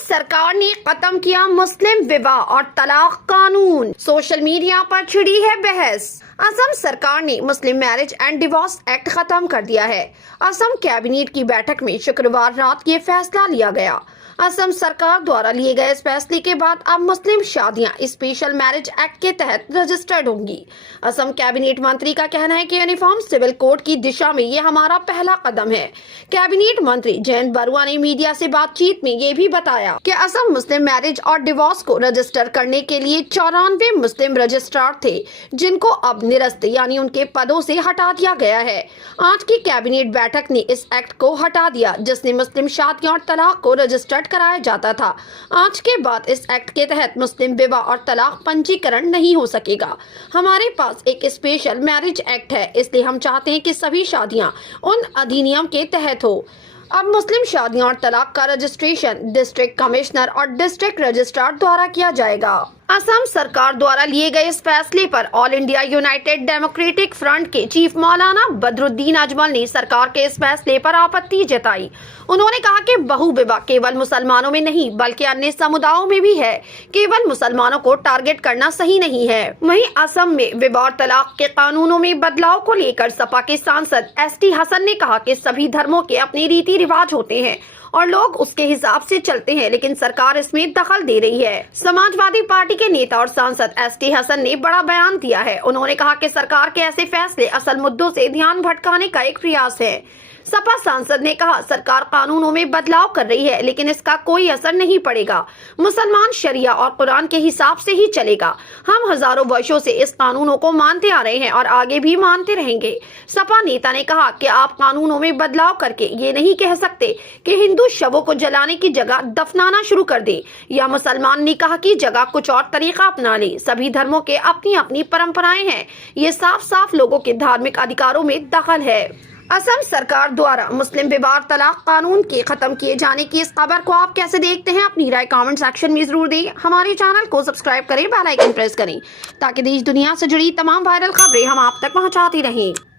सरकार ने खत्म किया मुस्लिम विवाह और तलाक कानून, सोशल मीडिया पर छिड़ी है बहस। असम सरकार ने मुस्लिम मैरिज एंड डिवोर्स एक्ट खत्म कर दिया है। असम कैबिनेट की बैठक में शुक्रवार रात ये फैसला लिया गया। असम सरकार द्वारा लिए गए इस फैसले के बाद अब मुस्लिम शादियां स्पेशल मैरिज एक्ट के तहत रजिस्टर्ड होंगी। असम कैबिनेट मंत्री का कहना है कि यूनिफॉर्म सिविल कोड की दिशा में ये हमारा पहला कदम है। कैबिनेट मंत्री जयंत बरुआ ने मीडिया से बातचीत में ये भी बताया कि असम मुस्लिम मैरिज और डिवोर्स को रजिस्टर करने के लिए 94 मुस्लिम रजिस्ट्रार थे, जिनको अब निरस्त यानी उनके पदों से हटा दिया गया है। आज की कैबिनेट बैठक ने इस एक्ट को हटा दिया, जिसने मुस्लिम शादियां और तलाक को रजिस्टर्ड कराया जाता था। आज के बाद इस एक्ट के तहत मुस्लिम विवाह और तलाक पंजीकरण नहीं हो सकेगा। हमारे पास एक स्पेशल मैरिज एक्ट है, इसलिए हम चाहते हैं कि सभी शादियां उन अधिनियम के तहत हो। अब मुस्लिम शादियां और तलाक का रजिस्ट्रेशन डिस्ट्रिक्ट कमिश्नर और डिस्ट्रिक्ट रजिस्ट्रार द्वारा किया जाएगा। असम सरकार द्वारा लिए गए इस फैसले पर all India United democratic front के चीफ मौलाना बदरुद्दीन अजमल ने सरकार के इस फैसले पर आपत्ति जताई। उन्होंने कहा कि बहु विवाह केवल मुसलमानों में नहीं बल्कि अन्य समुदायों में भी है। केवल मुसलमानों को टारगेट करना सही नहीं है। वहीं असम में विवाह और तलाक के कानूनों में बदलाव को लेकर सपा के सांसद एसटी हसन ने कहा कि सभी धर्मों के अपने रीति रिवाज होते हैं और लोग उसके हिसाब से चलते हैं, लेकिन सरकार इसमें दखल दे रही है। समाजवादी पार्टी के नेता और सांसद एसटी हसन ने बड़ा बयान दिया है। उन्होंने कहा कि सरकार के ऐसे फैसले असल मुद्दों से ध्यान भटकाने का एक प्रयास है। सपा सांसद ने कहा, सरकार कानूनों में बदलाव कर रही है, लेकिन इसका कोई असर नहीं पड़ेगा। मुसलमान शरिया और कुरान के हिसाब से ही चलेगा। हम हजारों वर्षों से इस कानूनों को मानते आ रहे हैं और आगे भी मानते रहेंगे। सपा नेता ने कहा कि आप कानूनों में बदलाव करके ये नहीं कह सकते कि हिंदू शवों को जलाने की जगह दफनाना शुरू कर दे या मुसलमान निकाह की जगह कुछ और तरीका अपना ले। सभी धर्मों के अपनी अपनी परंपराएं हैं। ये साफ साफ लोगों के धार्मिक अधिकारों में दखल है। असम सरकार द्वारा मुस्लिम विवाह तलाक कानून के खत्म किए जाने की इस खबर को आप कैसे देखते हैं? अपनी राय कमेंट सेक्शन में जरूर दें। हमारे चैनल को सब्सक्राइब करें, बेल आइकन प्रेस करें ताकि देश दुनिया से जुड़ी तमाम वायरल खबरें हम आप तक पहुंचाते रहें।